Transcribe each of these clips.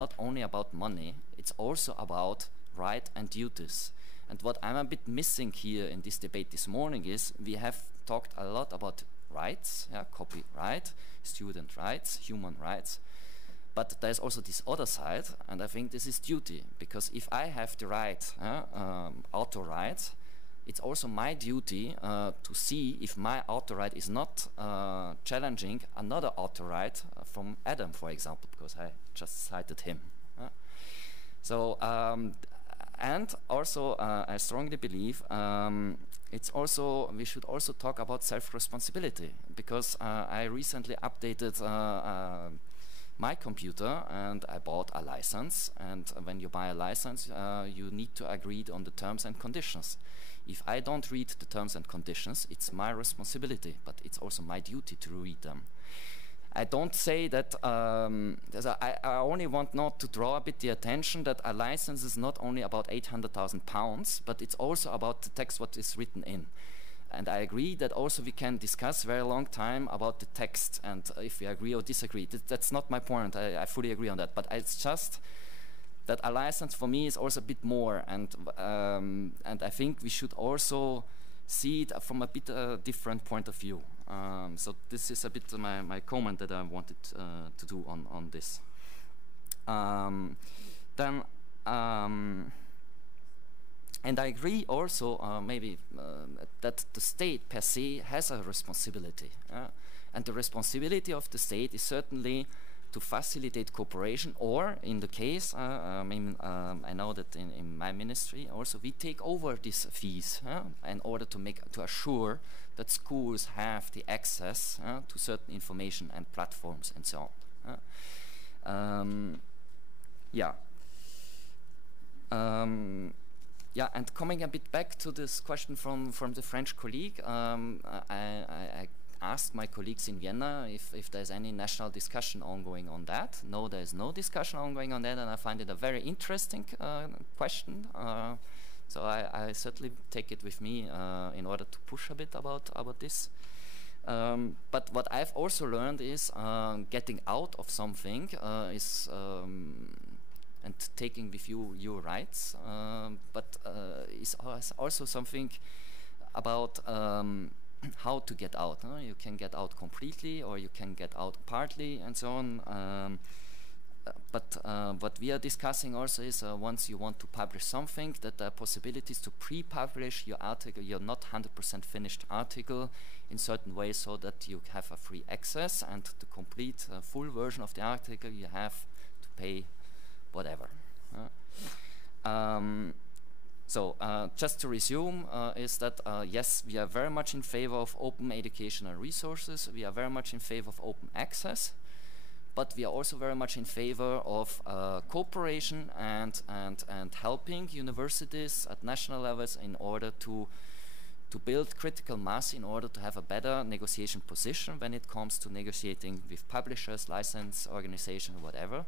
not only about money, it's also about rights and duties. And what I'm a bit missing here in this debate this morning is we have talked a lot about rights, copyright, student rights, human rights. But there's also this other side, and I think this is duty, because if I have the right, author rights, it's also my duty to see if my author right is not challenging another author right from Adam, for example, because I just cited him. So, and also I strongly believe it's also, we should also talk about self-responsibility, because I recently updated my computer and I bought a license, and when you buy a license you need to agree on the terms and conditions. If I don't read the terms and conditions, it's my responsibility, but it's also my duty to read them. I don't say that, I only want not to draw a bit the attention that a license is not only about 800,000 pounds, but it's also about the text what is written in. And I agree that also we can discuss very long time about the text and if we agree or disagree. That's not my point, I fully agree on that, but it's just that a license for me is also a bit more, and I think we should also see it from a bit different point of view. So this is a bit my comment that I wanted to do on this. And I agree also maybe that the state per se has a responsibility, and the responsibility of the state is certainly to facilitate cooperation, or in the case, I know that in my ministry also we take over these fees in order to assure that schools have the access to certain information and platforms and so on. And coming a bit back to this question from the French colleague, I asked my colleagues in Vienna if there's any national discussion ongoing on that. No, there's no discussion ongoing on that, and I find it a very interesting question. So I certainly take it with me in order to push a bit about this. But what I've also learned is getting out of something is and taking with you your rights, but is also something about how to get out. You can get out completely, or you can get out partly, and so on. But what we are discussing also is once you want to publish something, that there are possibilities to pre-publish your article, your not 100% finished article, in certain ways, so that you have a free access, and the complete full version of the article you have to pay whatever. So just to resume, is that yes, we are very much in favor of open educational resources. We are very much in favor of open access, but we are also very much in favor of cooperation and helping universities at national levels in order to build critical mass, in order to have a better negotiation position when it comes to negotiating with publishers, license organization, or whatever.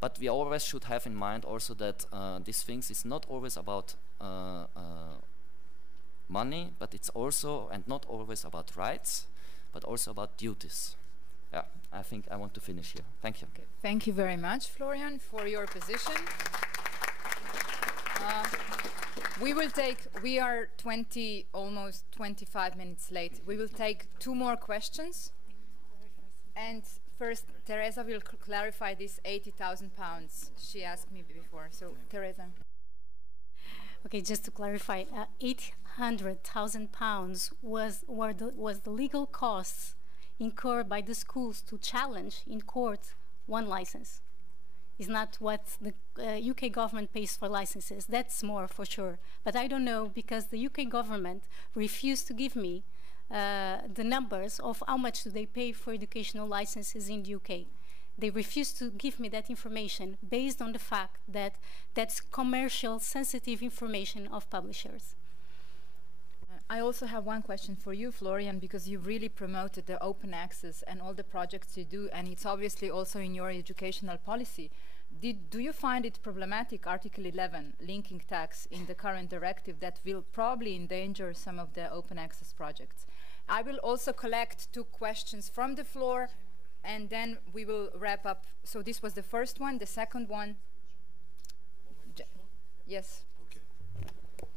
But we always should have in mind also that these things is not always about money, but it's also, and not always about rights, but also about duties. Yeah, I think I want to finish here. Thank you. Okay. Thank you very much, Florian, for your position. We are almost 25 minutes late. We will take 2 more questions. And first, Teresa will clarify this £80,000. She asked me before. So, Teresa. Okay, just to clarify, £800,000 was the legal costs incurred by the schools to challenge in court one license. Is not what the UK government pays for licenses. That's more for sure. But I don't know, because the UK government refused to give me the numbers of how much do they pay for educational licenses in the UK. They refused to give me that information based on the fact that that's commercial sensitive information of publishers. I also have one question for you, Florian, because you really promoted the open access and all the projects you do, and it's obviously also in your educational policy. Do you find it problematic, Article 11, linking tax in the current directive, that will probably endanger some of the open access projects? I will also collect 2 questions from the floor and then we will wrap up. So this was the first one. The second one. Yes. Okay.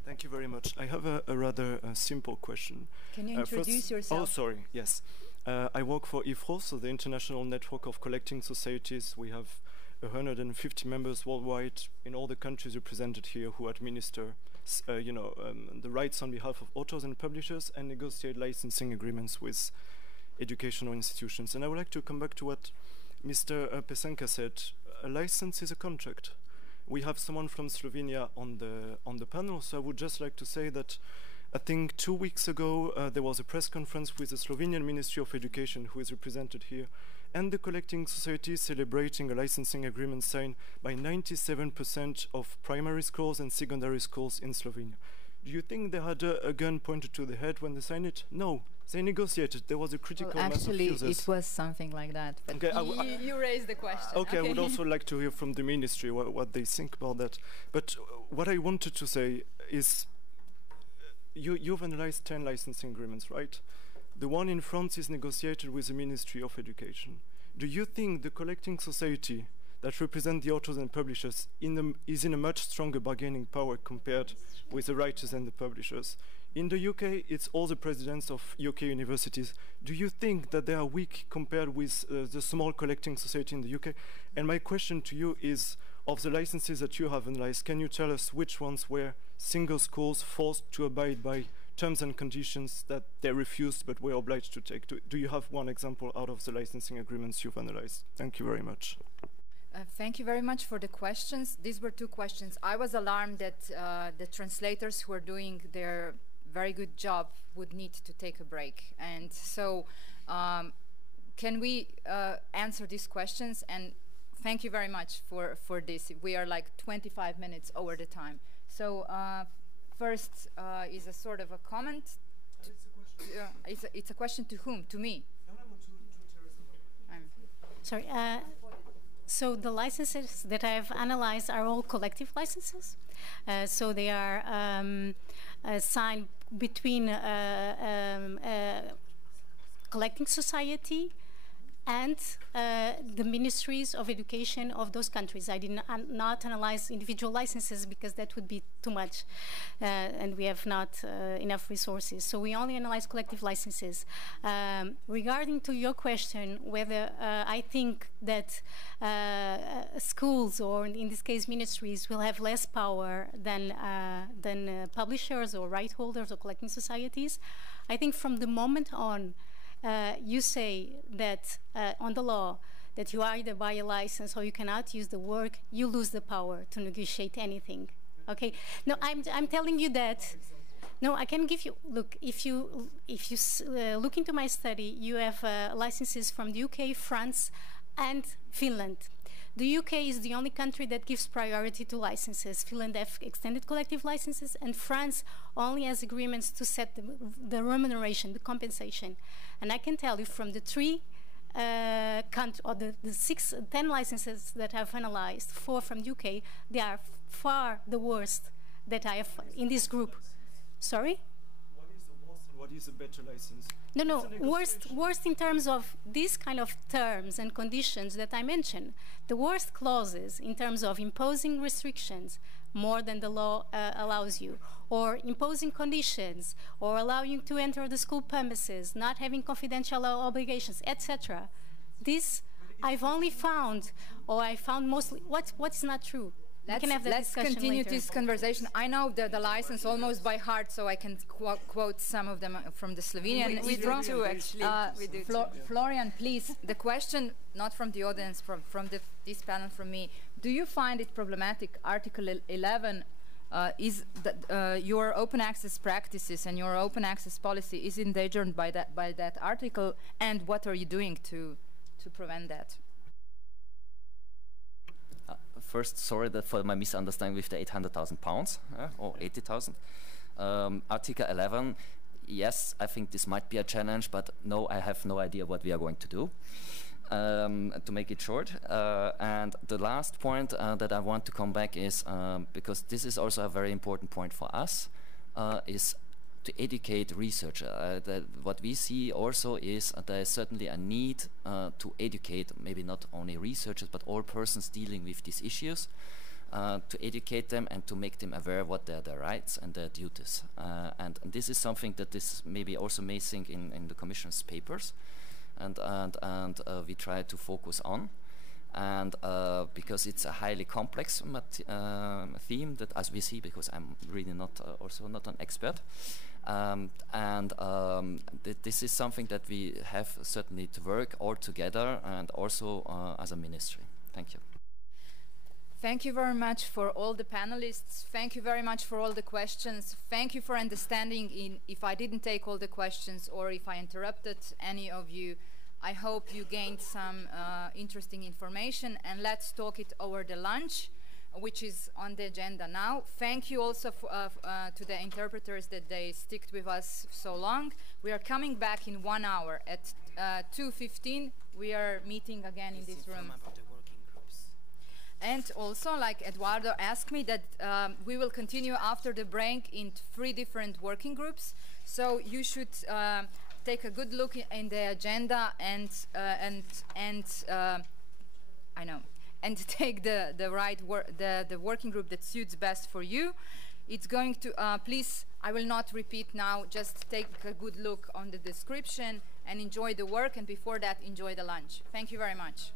Thank you very much. I have a rather simple question. Can you introduce yourself? Oh, sorry. Yes. I work for IFLA, so the International Network of Collecting Societies. We have 150 members worldwide in all the countries represented here who administer the rights on behalf of authors and publishers and negotiate licensing agreements with educational institutions. And I would like to come back to what Mr. Pesenka said. A license is a contract. We have someone from Slovenia on the panel, so I would just like to say that I think 2 weeks ago there was a press conference with the Slovenian Ministry of Education, who is represented here, and the collecting society celebrating a licensing agreement signed by 97% of primary schools and secondary schools in Slovenia. Do you think they had a gun pointed to the head when they signed it? No, they negotiated. There was a critical mass of users. Actually, it was something like that. But okay, you raised the question. Okay, I would also like to hear from the ministry what they think about that. But what I wanted to say is, you've analyzed 10 licensing agreements, right? The one in France is negotiated with the Ministry of Education. Do you think the collecting society that represents the authors and publishers is in a much stronger bargaining power compared with the writers and the publishers? In the UK, it's all the presidents of UK universities. Do you think that they are weak compared with the small collecting society in the UK? And my question to you is, of the licenses that you have analyzed, can you tell us which ones were single schools forced to abide by terms and conditions that they refused but were obliged to take? Do you have one example out of the licensing agreements you've analyzed? Thank you very much. Thank you very much for the questions. These were two questions. I was alarmed that the translators who are doing their very good job would need to take a break. And so can we answer these questions? And thank you very much for this. We are like 25 minutes over the time. So first is a sort of a comment. It's a question to whom? To me? No, to Sorry. So the licenses that I've analyzed are all collective licenses. So they are signed between collecting society and the ministries of education of those countries. I did not analyze individual licenses because that would be too much, and we have not enough resources. So we only analyze collective licenses. Regarding to your question, whether I think that schools, or in this case ministries, will have less power than publishers or right holders or collecting societies, I think from the moment on you say that on the law that you either buy a license or you cannot use the work, you lose the power to negotiate anything. Okay? No, I'm telling you that. No, I can give you. Look, if you look into my study, you have licenses from the UK, France, and Finland. The UK is the only country that gives priority to licenses. Finland have extended collective licenses, and France only has agreements to set the remuneration, the compensation. And I can tell you from the 10 licenses that I've analyzed, 4 from the UK, they are far the worst that I have in this group. Sorry? What is the worst and what is a better license? No, worst in terms of these kind of terms and conditions that I mentioned. The worst clauses in terms of imposing restrictions more than the law allows you, or imposing conditions, or allowing you to enter the school premises, not having confidential obligations, etc. This I've only found, or I found mostly, what's not true. Let's continue this conversation. I know the license almost by heart, so I can quote some of them from the Slovenian. We do too, actually. Florian, please, the question, not from the audience, from this panel, from me. Do you find it problematic, Article 11, is that your open access practices and your open access policy is endangered by that article, and what are you doing to prevent that? First, sorry for my misunderstanding with the £800,000 or 80,000. Article 11, yes, I think this might be a challenge, but no, I have no idea what we are going to do. To make it short, and the last point that I want to come back is, because this is also a very important point for us, is to educate researchers. What we see also is there is certainly a need to educate maybe not only researchers but all persons dealing with these issues, to educate them and to make them aware what their rights and their duties. And this is something that is maybe also missing in the Commission's papers, and we try to focus on. And because it's a highly complex theme that, as we see, because I'm really not also not an expert, this is something that we have certainly to work all together and also as a ministry. Thank you. Thank you very much for all the panelists. Thank you very much for all the questions. Thank you for understanding if I didn't take all the questions or if I interrupted any of you. I hope you gained some interesting information, and let's talk it over the lunch, which is on the agenda now. Thank you also to the interpreters that they sticked with us so long. We are coming back in 1 hour. At 2:15, we are meeting again in this room. And also, like Eduardo asked me, that we will continue after the break in 3 different working groups. So you should take a good look in the agenda and take the right the working group that suits best for you. It's going to please, I will not repeat now. Just take a good look on the description and enjoy the work. And before that, enjoy the lunch. Thank you very much.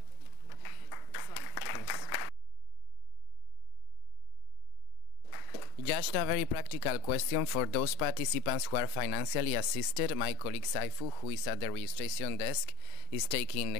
Just a very practical question for those participants who are financially assisted. My colleague Saifu, who is at the registration desk, is taking